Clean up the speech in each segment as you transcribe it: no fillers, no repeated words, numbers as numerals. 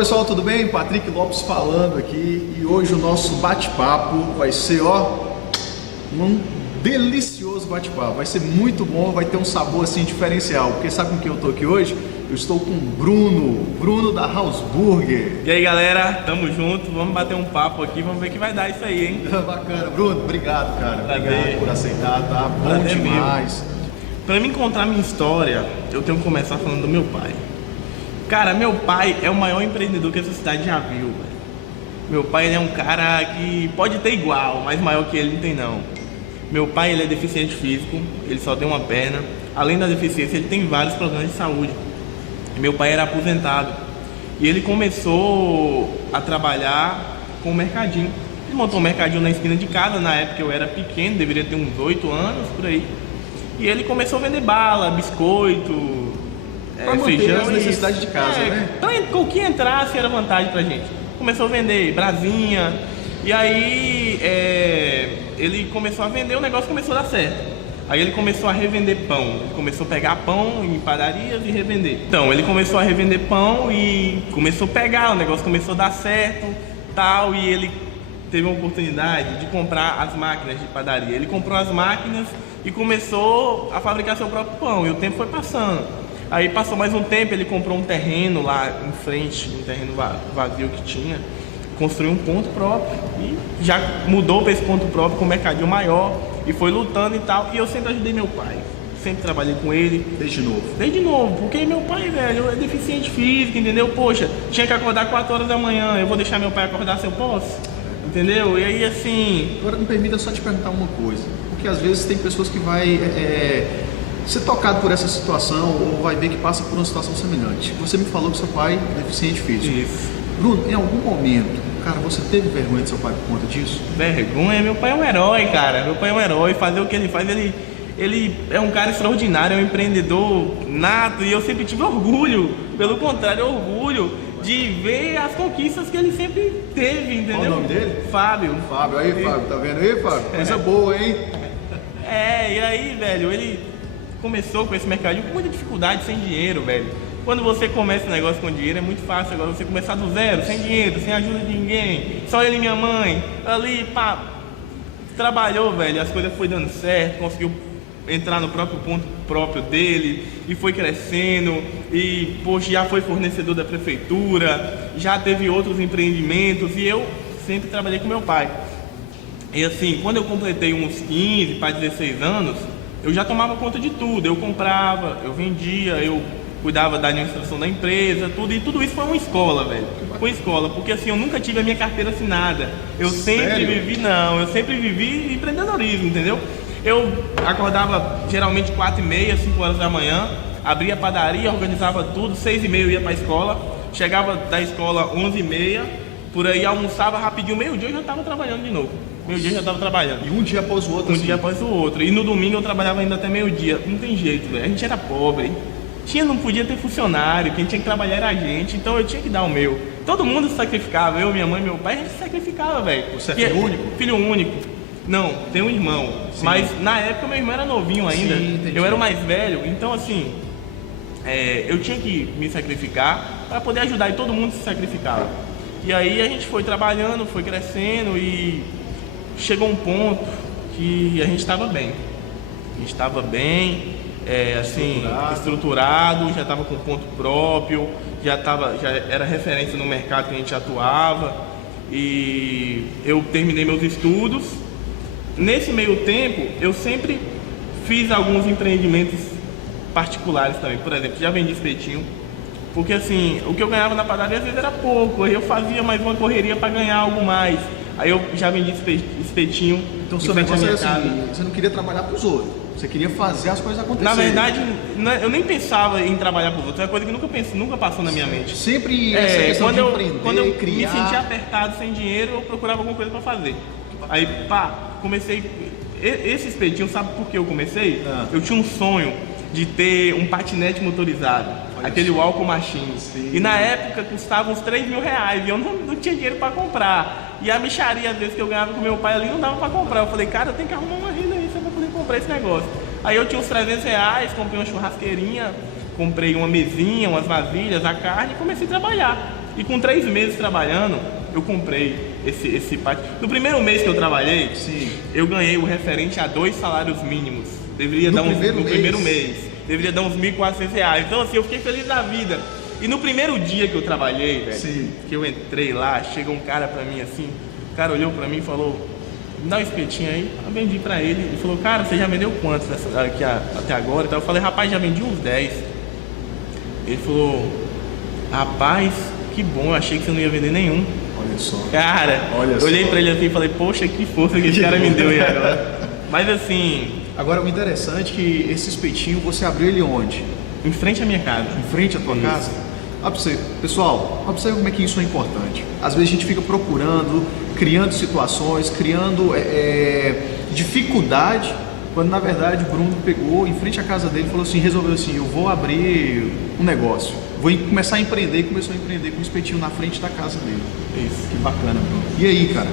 pessoal, tudo bem? Patrick Lopes falando aqui e hoje o nosso bate-papo vai ser, um delicioso bate-papo. Vai ser muito bom, vai ter um sabor assim diferencial. Porque sabe com quem eu tô aqui hoje? Eu estou com o Bruno da House Burger. E aí galera, tamo junto, vamos bater um papo aqui, vamos ver o que vai dar isso aí, hein? Bacana, Bruno, obrigado, cara. Prazer. Obrigado por aceitar, tá? Bom Prazer demais. Pra me contar minha história, eu tenho que começar falando do meu pai. Cara, meu pai é o maior empreendedor que essa cidade já viu, velho. Meu pai ele é um cara que pode ter igual, mas maior que ele não tem não. Meu pai ele é deficiente físico, ele só tem uma perna. Além da deficiência, ele tem vários problemas de saúde. Meu pai era aposentado e ele começou a trabalhar com o mercadinho. Ele montou um mercadinho na esquina de casa, na época eu era pequeno, deveria ter uns 8 anos, por aí. E ele começou a vender bala, biscoito, Pra manter feijão, as necessidades de casa, né? Então, o que entrasse era vantagem pra gente. Começou a vender brasinha, e aí ele começou a vender, o negócio começou a dar certo. Aí ele começou a revender pão, ele começou a pegar pão em padarias e revender. Então, ele começou a revender pão e começou a pegar, o negócio começou a dar certo, tal, e ele teve uma oportunidade de comprar as máquinas de padaria. Ele comprou as máquinas e começou a fabricar seu próprio pão, e o tempo foi passando. Aí passou mais um tempo, ele comprou um terreno lá em frente, um terreno vazio que tinha, construiu um ponto próprio e já mudou para esse ponto próprio com um mercadinho maior e foi lutando e tal. E eu sempre ajudei meu pai, sempre trabalhei com ele. Desde novo? Desde novo, porque meu pai, velho, é deficiente físico, entendeu? Poxa, tinha que acordar 4 horas da manhã, eu vou deixar meu pai acordar se eu posso? Entendeu? E aí assim... Agora me permita só te perguntar uma coisa, porque às vezes tem pessoas que vai ser tocado por essa situação ou vai ver que passa por uma situação semelhante. Você me falou que seu pai é deficiente físico. Isso. Bruno, em algum momento, cara, você teve vergonha de seu pai por conta disso? Vergonha? Meu pai é um herói, cara. Meu pai é um herói. Fazer o que ele faz, ele é um cara extraordinário, é um empreendedor nato. E eu sempre tive orgulho, pelo contrário, orgulho de ver as conquistas que ele sempre teve, entendeu? Qual o nome dele? Fábio. Fábio, aí Fábio, tá vendo aí, Fábio? Coisa boa, hein? E aí, velho, ele começou com esse mercadinho com muita dificuldade, sem dinheiro, velho. Quando você começa um negócio com dinheiro é muito fácil. Agora você começar do zero, sem dinheiro, sem ajuda de ninguém, só ele e minha mãe, ali, pá. Trabalhou, velho, as coisas foi dando certo, conseguiu entrar no próprio ponto próprio dele e foi crescendo e, poxa, já foi fornecedor da prefeitura, já teve outros empreendimentos e eu sempre trabalhei com meu pai. E assim, quando eu completei uns 15 para 16 anos, eu já tomava conta de tudo, eu comprava, eu vendia, eu cuidava da administração da empresa, tudo, e tudo isso foi uma escola, velho. Foi uma escola, porque assim, eu nunca tive a minha carteira assinada. Eu sempre vivi empreendedorismo, entendeu? Eu acordava geralmente 4h30, 5 horas da manhã, abria a padaria, organizava tudo, 6h30 eu ia pra escola, chegava da escola 11h30, por aí almoçava rapidinho, meio-dia eu já estava trabalhando de novo. Meio-dia eu já estava trabalhando. E um dia após o outro? Um dia após o outro. E no domingo eu trabalhava ainda até meio-dia. Não tem jeito, velho. A gente era pobre. Não podia ter funcionário. Quem tinha que trabalhar era a gente. Então eu tinha que dar o meu. Todo mundo se sacrificava. Eu, minha mãe, meu pai, a gente se sacrificava, velho. Você é filho único? Filho único. Não, tem um irmão. Sim. Mas na época meu irmão era novinho ainda. Sim, eu era o mais velho. Então assim, eu tinha que me sacrificar para poder ajudar. E todo mundo se sacrificava. E aí a gente foi trabalhando, foi crescendo e chegou um ponto que a gente estava bem. A gente estava bem, assim, estruturado, já estava com ponto próprio, já era referência no mercado que a gente atuava. E eu terminei meus estudos. Nesse meio tempo, eu sempre fiz alguns empreendimentos particulares também. Por exemplo, já vendi espetinho. Porque assim, o que eu ganhava na padaria às vezes era pouco, aí eu fazia mais uma correria para ganhar algo mais. Aí eu já vendi espetinho. Então seu negócio é assim, você não queria trabalhar para os outros, você queria fazer as coisas acontecerem. Na verdade, eu nem pensava em trabalhar para os outros, é uma coisa que nunca passou na minha mente. Sempre essa questão de empreender, quando eu criar... me sentia apertado, sem dinheiro, eu procurava alguma coisa para fazer. Aí, comecei... Esse espetinho, sabe por que eu comecei? Eu tinha um sonho de ter um patinete motorizado. Aquele Walker Machine. Sim. E na época custava uns R$3.000 e eu não tinha dinheiro para comprar. E a mixaria, às vezes, que eu ganhava com meu pai ali, não dava para comprar. Eu falei, cara, eu tenho que arrumar uma renda aí para poder comprar esse negócio. Aí eu tinha uns R$300, comprei uma churrasqueirinha, comprei uma mesinha, umas vasilhas, a carne e comecei a trabalhar. E com 3 meses trabalhando, eu comprei esse pátio. No primeiro mês que eu trabalhei, Sim. eu ganhei o referente a 2 salários mínimos. Deveria dar no primeiro mês. Deveria dar uns R$1.400. Então assim, eu fiquei feliz da vida. E no primeiro dia que eu trabalhei, velho, Sim. que eu entrei lá, chegou um cara pra mim assim, o cara olhou pra mim e falou, me dá um espetinho aí. Eu vendi pra ele. Ele falou, cara, você já vendeu quantos aqui até agora? Então eu falei, rapaz, já vendi uns 10. Ele falou, rapaz, que bom, eu achei que você não ia vender nenhum. Olha só. Cara, Olha eu olhei só. pra ele assim e falei, poxa, que força que esse cara me deu aí agora. Mas assim, Agora, o interessante é que esse espetinho, você abriu ele onde? em frente à minha casa. Em frente à tua Isso. casa? Ó, pra você. Pessoal, observe como é que isso é importante. Às vezes a gente fica procurando, criando situações, criando dificuldade, quando na verdade o Bruno pegou em frente à casa dele e falou assim, resolveu assim, eu vou abrir um negócio, vou começar a empreender, e começou a empreender com um espetinho na frente da casa dele. Isso. Que bacana, Bruno. E aí, cara?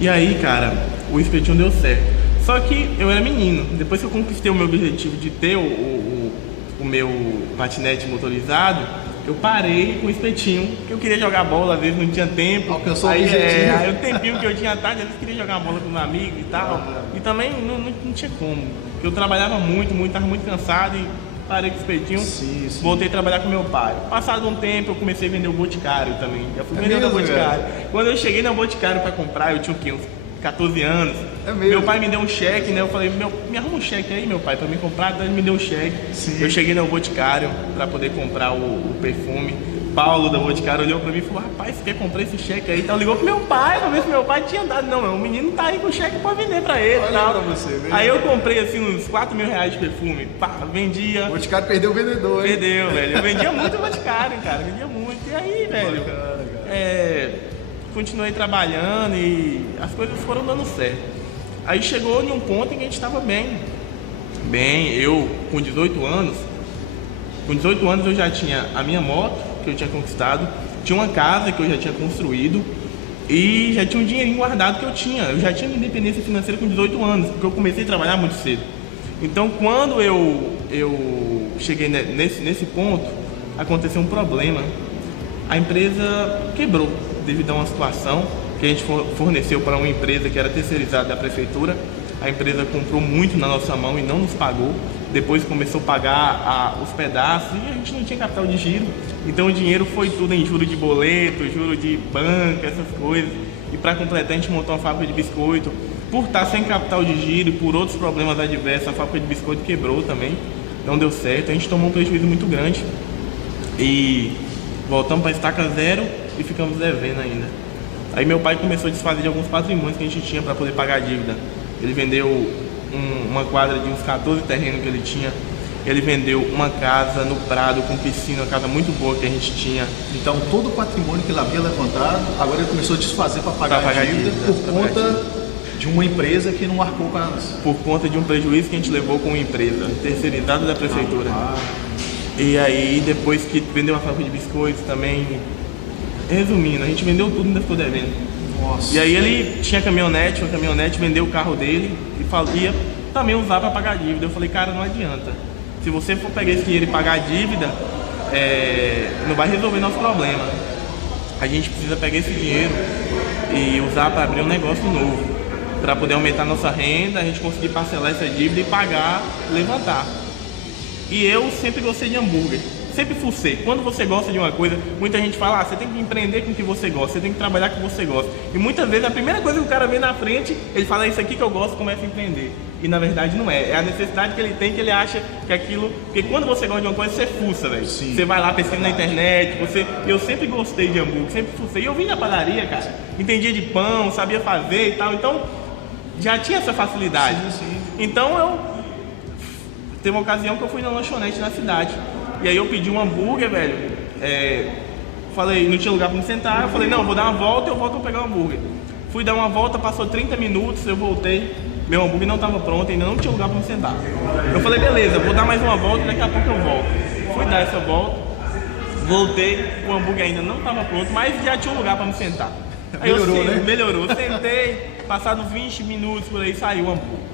E aí, cara, o espetinho deu certo. Só que eu era menino. Depois que eu conquistei o meu objetivo de ter o meu patinete motorizado, eu parei com o espetinho, porque eu queria jogar bola, às vezes não tinha tempo. Alcançou o aí, objetivo. aí o tempinho que eu tinha à tarde, às vezes queria jogar bola com um amigo e tal. E também não tinha como. Eu trabalhava muito, estava muito cansado e parei com o espetinho. Sim, sim. Voltei a trabalhar com meu pai. Passado um tempo, eu comecei a vender o Boticário também. Já fui É vendendo o mesmo, Boticário. Quando eu cheguei no Boticário para comprar, eu tinha o quê? Uns 14 anos. É mesmo? Meu pai me deu um cheque, né? Eu falei, me arruma um cheque aí, meu pai, pra me comprar. Então ele me deu um cheque. Sim. Eu cheguei no Boticário pra poder comprar o perfume. Paulo da Boticário olhou pra mim e falou, rapaz, você quer comprar esse cheque aí? Então ligou pro meu pai pra ver se meu pai tinha dado. Não, o menino tá aí com o cheque pra vender pra ele. Olha e tal. pra você, velho. Aí eu comprei assim uns R$4.000 de perfume. Pá, vendia. O Boticário perdeu o vendedor, hein? Perdeu, velho. Eu vendia muito Boticário, cara. Vendia muito. E aí, velho, continuei trabalhando e as coisas foram dando certo. Aí chegou em um ponto em que a gente estava bem. Eu com 18 anos eu já tinha a minha moto, que eu tinha conquistado, tinha uma casa que eu já tinha construído e já tinha um dinheirinho guardado que eu tinha. Eu já tinha minha independência financeira com 18 anos, porque eu comecei a trabalhar muito cedo. Então quando eu cheguei nesse ponto, aconteceu um problema. A empresa quebrou devido a uma situação que a gente forneceu para uma empresa que era terceirizada da prefeitura. A empresa comprou muito na nossa mão e não nos pagou. Depois começou a pagar os pedaços e a gente não tinha capital de giro. Então o dinheiro foi tudo em juro de boleto, juro de banca, essas coisas. E para completar a gente montou uma fábrica de biscoito. Por estar sem capital de giro e por outros problemas adversos, a fábrica de biscoito quebrou também. Não deu certo, a gente tomou um prejuízo muito grande. E voltamos para a estaca zero e ficamos devendo ainda. Aí meu pai começou a desfazer de alguns patrimônios que a gente tinha para poder pagar a dívida. Ele vendeu uma quadra de uns 14 terrenos que ele tinha. Ele vendeu uma casa no Prado com piscina, uma casa muito boa que a gente tinha. Então, todo o patrimônio que ele havia levantado, agora ele começou a desfazer para pagar a dívida por conta de uma empresa que não arcou com as... Por conta de um prejuízo que a gente levou com uma empresa terceirizada da prefeitura. E aí, depois que vendeu uma fábrica de biscoitos também, resumindo, a gente vendeu tudo e ainda ficou devendo. Nossa. E aí ele tinha uma caminhonete, vendeu o carro dele e ia também usar para pagar a dívida. Eu falei, cara, não adianta. Se você for pegar esse dinheiro e pagar a dívida, não vai resolver nosso problema. A gente precisa pegar esse dinheiro e usar para abrir um negócio novo, para poder aumentar nossa renda, a gente conseguir parcelar essa dívida e pagar, levantar. E eu sempre gostei de hambúrguer, sempre fucei. Quando você gosta de uma coisa, muita gente fala, você tem que empreender com o que você gosta, você tem que trabalhar com o que você gosta. E muitas vezes a primeira coisa que o cara vê na frente, ele fala, isso aqui que eu gosto, começa a empreender. E na verdade não é, é a necessidade que ele tem, que ele acha que aquilo... Porque quando você gosta de uma coisa, você fuça, velho. Você vai lá, pesquisa na internet, eu sempre gostei de hambúrguer, sempre fucei. E eu vim da padaria, cara, entendia de pão, sabia fazer e tal, então já tinha essa facilidade. Então teve uma ocasião que eu fui na lanchonete na cidade. E aí eu pedi um hambúrguer, velho. Falei, não tinha lugar pra me sentar. Eu falei, não, vou dar uma volta e eu volto pra pegar o hambúrguer. Fui dar uma volta, passou 30 minutos, eu voltei. Meu hambúrguer não estava pronto, ainda não tinha lugar pra me sentar. Eu falei, beleza, vou dar mais uma volta e daqui a pouco eu volto. Fui dar essa volta, voltei, o hambúrguer ainda não estava pronto, mas já tinha um lugar pra me sentar. Aí melhorou. Sentei, passados 20 minutos por aí, saiu o hambúrguer.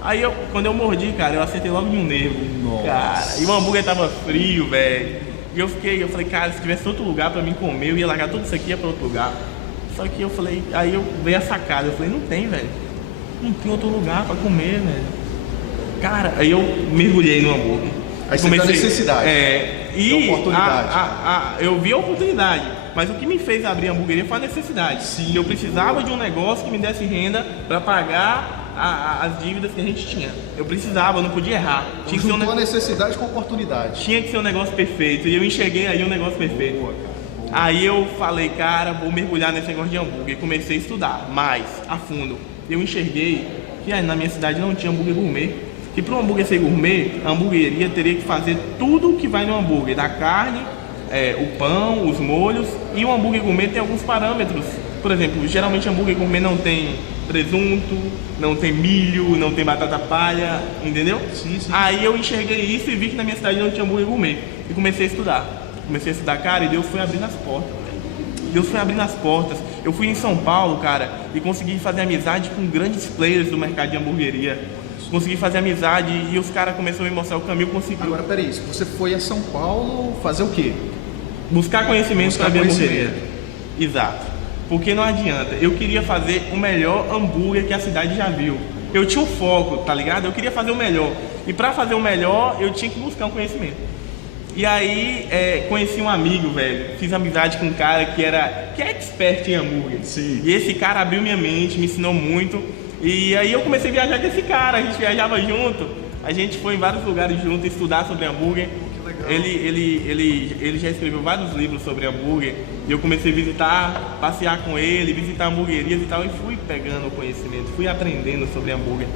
Aí quando eu mordi, cara, eu acertei logo de um nervo. Nossa. Cara, e o hambúrguer tava frio, velho. E eu falei, cara, se tivesse outro lugar pra mim comer, eu ia largar tudo isso aqui e ia pra outro lugar. Só que eu falei, aí eu veio a sacada, eu falei, não tem, velho. Não tem outro lugar pra comer, velho. Cara, aí eu mergulhei no hambúrguer. Aí você viu a necessidade. E a oportunidade. Eu vi a oportunidade, mas o que me fez abrir a hamburgueria foi a necessidade. Sim. Eu precisava de um negócio que me desse renda para pagar as dívidas que a gente tinha. Eu precisava, eu não podia errar. Tinha que ser Juntou a necessidade com a oportunidade. Tinha que ser um negócio perfeito, e eu enxerguei aí um negócio perfeito. Boa, cara. Boa. Aí eu falei, cara, vou mergulhar nesse negócio de hambúrguer. E comecei a estudar mais a fundo. Eu enxerguei que na minha cidade não tinha hambúrguer gourmet. Que para um hambúrguer ser gourmet, a hamburgueria teria que fazer tudo o que vai no hambúrguer, da carne, o pão, os molhos, e o hambúrguer gourmet tem alguns parâmetros. Por exemplo, geralmente hambúrguer gourmet não tem presunto, não tem milho, não tem batata palha, entendeu? Sim, sim. Aí eu enxerguei isso e vi que na minha cidade não tinha hambúrguer gourmet. E comecei a estudar. Cara, e Deus foi abrindo as portas, velho. Deus foi abrindo as portas. Eu fui em São Paulo, cara, e consegui fazer amizade com grandes players do mercado de hamburgueria. Consegui fazer amizade e os caras começaram a me mostrar o caminho, conseguiu. Agora, peraí, você foi a São Paulo fazer o quê? Buscar conhecimento para abrir a hamburgueria. conhecimento. Exato. Porque não adianta. Eu queria fazer o melhor hambúrguer que a cidade já viu. Eu tinha um foco, tá ligado? Eu queria fazer o melhor. E para fazer o melhor, eu tinha que buscar um conhecimento. E aí, conheci um amigo, velho. Fiz amizade com um cara que é expert em hambúrguer. Sim. E esse cara abriu minha mente, me ensinou muito. E aí eu comecei a viajar com esse cara, a gente viajava junto, a gente foi em vários lugares junto estudar sobre hambúrguer. Que legal. Ele já escreveu vários livros sobre hambúrguer e eu comecei a visitar, passear com ele, visitar hamburguerias e tal, e fui pegando conhecimento, fui aprendendo sobre hambúrguer.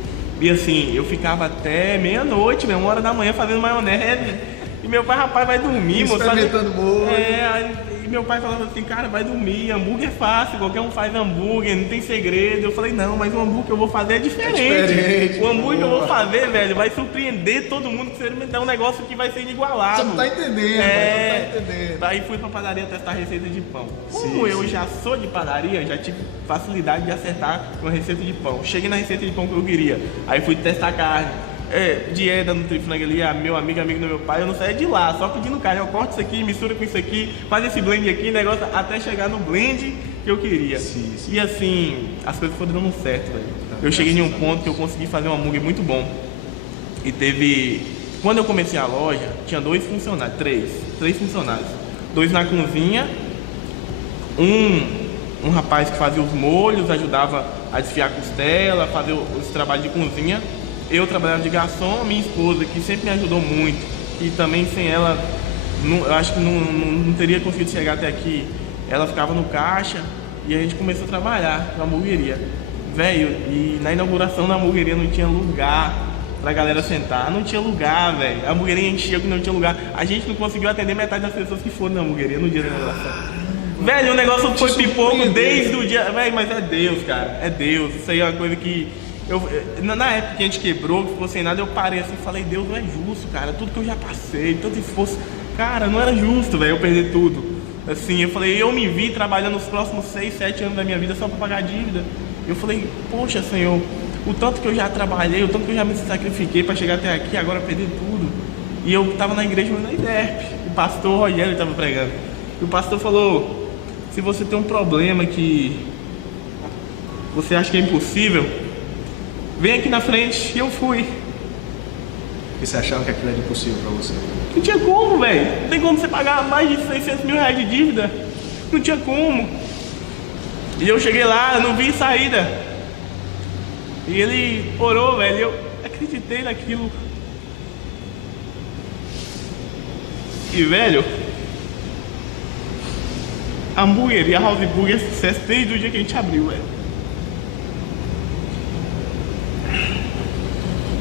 E assim, eu ficava até meia-noite, 1h da manhã fazendo maionese. E meu pai, rapaz, vai dormir, moço. Experimentando molho. E meu pai falava assim, cara, vai dormir, hambúrguer é fácil, qualquer um faz hambúrguer, não tem segredo. Eu falei, não, mas o hambúrguer que eu vou fazer é diferente. O hambúrguer que eu vou fazer, velho, vai surpreender todo mundo, que você me dá um negócio que vai ser inigualável. Você não tá entendendo, você não tá entendendo. Aí fui pra padaria testar receita de pão. Como Sim, eu sim. já sou de padaria, já tive facilidade de acertar com a receita de pão. Cheguei na receita de pão que eu queria, aí fui testar carne. Dieta Nutrifrango ali, meu amigo do meu pai, eu não saía de lá, só pedindo carne, eu corto isso aqui, mistura com isso aqui, faz esse blend aqui, negócio, até chegar no blend que eu queria. Sim, sim. E assim, as coisas foram dando certo, velho. Eu cheguei em um ponto que eu consegui fazer um hambúrguer muito bom. E quando eu comecei a loja, tinha três funcionários. 2 na cozinha, um rapaz que fazia os molhos, ajudava a desfiar a costela, fazer os trabalhos de cozinha. Eu trabalhava de garçom, minha esposa, que sempre me ajudou muito, e também sem ela, eu acho que não teria conseguido chegar até aqui. Ela ficava no caixa e a gente começou a trabalhar na hamburgueria. Velho, e na inauguração da hamburgueria não tinha lugar pra galera sentar, não tinha lugar, velho. A hamburgueria enchia que não tinha lugar. A gente não conseguiu atender metade das pessoas que foram na hamburgueria no dia da inauguração. Velho, o negócio foi pipoco desde o dia. Velho, mas é Deus, cara, é Deus. Isso aí é uma coisa que. Na época que a gente quebrou, que ficou sem nada, eu parei assim e falei, Deus, não é justo, cara, tudo que eu já passei, tanto esforço, cara, não era justo, velho, eu perder tudo. Assim, eu falei, eu me vi trabalhando os próximos 6, 7 anos da minha vida só pra pagar a dívida. Eu falei, poxa, Senhor, o tanto que eu já trabalhei, o tanto que eu já me sacrifiquei pra chegar até aqui, agora perder tudo. E eu tava na igreja na IDERP, o pastor Rogério tava pregando. E o pastor falou, se você tem um problema que você acha que é impossível, vem aqui na frente. E eu fui. E você achava que aquilo era impossível pra você? Não tinha como, velho. Não tem como você pagar mais de 600 mil reais de dívida. Não tinha como. E eu cheguei lá, não vi saída. E ele orou, velho. Eu acreditei naquilo. E, velho, a hamburgueria House Burger é sucesso desde o dia que a gente abriu, velho.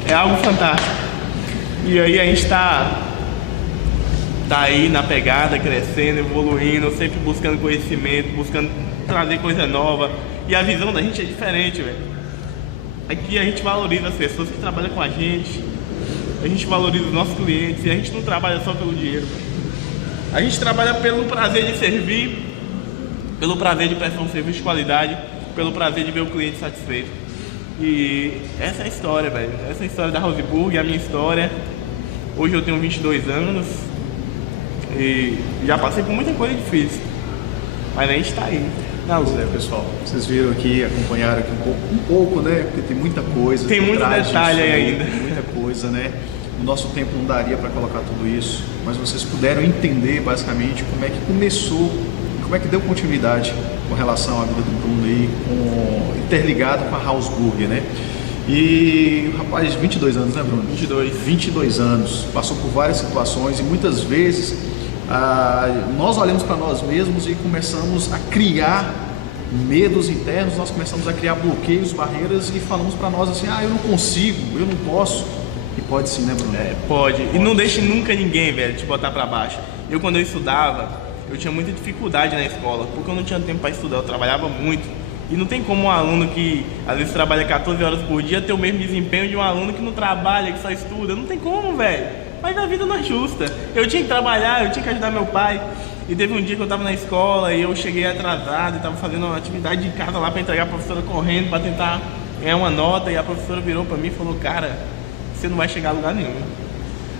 É algo fantástico. E aí a gente tá aí na pegada, crescendo, evoluindo, sempre buscando conhecimento, buscando trazer coisa nova. E a visão da gente é diferente, velho. Aqui a gente valoriza as pessoas que trabalham com a gente valoriza os nossos clientes, e a gente não trabalha só pelo dinheiro, velho. A gente trabalha pelo prazer de servir, pelo prazer de prestar um serviço de qualidade, pelo prazer de ver o cliente satisfeito. E essa é a história, velho. Essa é a história da House Burger, a minha história. Hoje eu tenho 22 anos. E já passei por muita coisa difícil. Mas a gente tá aí, na Pois luta. é, pessoal, vocês viram aqui, acompanharam aqui um pouco, né? Porque tem muita coisa. Tem por muito trás detalhe disso aí ainda. Muita coisa, né? O nosso tempo não daria para colocar tudo isso, mas vocês puderam entender basicamente como é que começou, como é que deu continuidade com relação à vida do Bruno aí, interligado com a House Burger, né? E o rapaz, 22 anos, né, Bruno? 22 anos, passou por várias situações e muitas vezes nós olhamos para nós mesmos e começamos a criar medos internos, nós começamos a criar bloqueios, barreiras e falamos para nós assim, eu não consigo, eu não posso. E pode sim, né, Bruno? Pode. E não deixe nunca ninguém, velho, te botar pra baixo. Quando eu estudava, eu tinha muita dificuldade na escola, porque eu não tinha tempo para estudar, eu trabalhava muito. E não tem como um aluno que às vezes trabalha 14 horas por dia ter o mesmo desempenho de um aluno que não trabalha, que só estuda. Não tem como, velho. Mas a vida não é justa. Eu tinha que trabalhar, eu tinha que ajudar meu pai. E teve um dia que eu tava na escola e eu cheguei atrasado e tava fazendo uma atividade de casa lá para entregar a professora correndo, para tentar ganhar uma nota. E a professora virou para mim e falou, cara, você não vai chegar a lugar nenhum.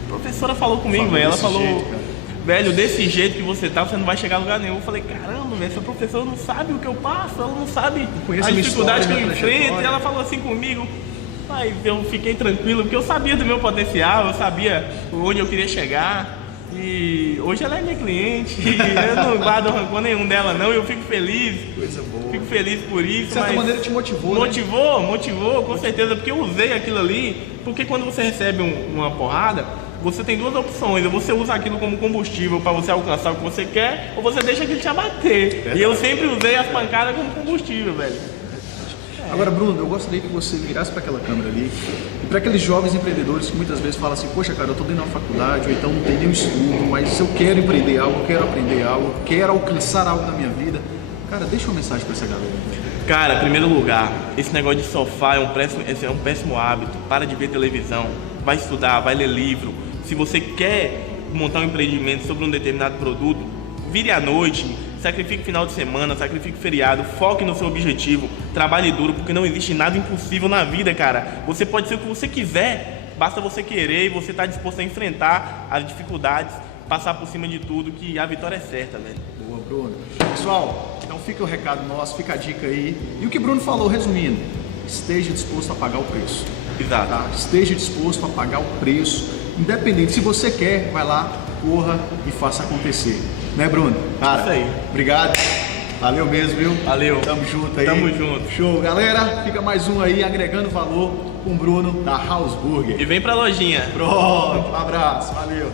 A professora falou comigo, velho. Ela falou, velho, desse jeito que você tá, você não vai chegar a lugar nenhum. Eu falei, caramba, velho, essa professora não sabe o que eu passo, ela não sabe a dificuldade que eu enfrento. E ela falou assim comigo, mas eu fiquei tranquilo, porque eu sabia do meu potencial, eu sabia onde eu queria chegar. E hoje ela é minha cliente, eu não guardo rancor nenhum dela não, eu fico feliz. Coisa boa. Fico feliz por isso. De certa maneira te motivou, Motivou, com certeza, porque eu usei aquilo ali, porque quando você recebe uma porrada, você tem duas opções, ou você usa aquilo como combustível para você alcançar o que você quer, ou você deixa aquilo te abater. E eu sempre usei as pancadas como combustível, velho. Agora, Bruno, eu gostaria que você virasse para aquela câmera ali e para aqueles jovens empreendedores que muitas vezes falam assim, poxa, cara, eu estou dentro da faculdade, ou então não tenho nenhum estudo, mas eu quero empreender algo, eu quero aprender algo, eu quero alcançar algo na minha vida. Cara, deixa uma mensagem para essa galera. Cara, em primeiro lugar, esse negócio de sofá é um péssimo hábito. Para de ver televisão, vai estudar, vai ler livro. Se você quer montar um empreendimento sobre um determinado produto, vire à noite, sacrifique final de semana, sacrifique feriado, foque no seu objetivo, trabalhe duro, porque não existe nada impossível na vida, cara. Você pode ser o que você quiser, basta você querer e você estar disposto a enfrentar as dificuldades, passar por cima de tudo, que a vitória é certa, velho. Boa, Bruno. Pessoal, então fica o recado nosso, fica a dica aí. E o que o Bruno falou, resumindo, esteja disposto a pagar o preço. Exato. Tá? Esteja disposto a pagar o preço, independente, se você quer, vai lá, corra e faça acontecer. Né, Bruno? Cara, isso aí. Obrigado. Valeu mesmo, viu? Valeu. Tamo junto aí. Tamo junto. Show. Galera, fica mais um aí, agregando valor com o Bruno da House Burger. E vem pra lojinha. Pronto, um abraço. Valeu.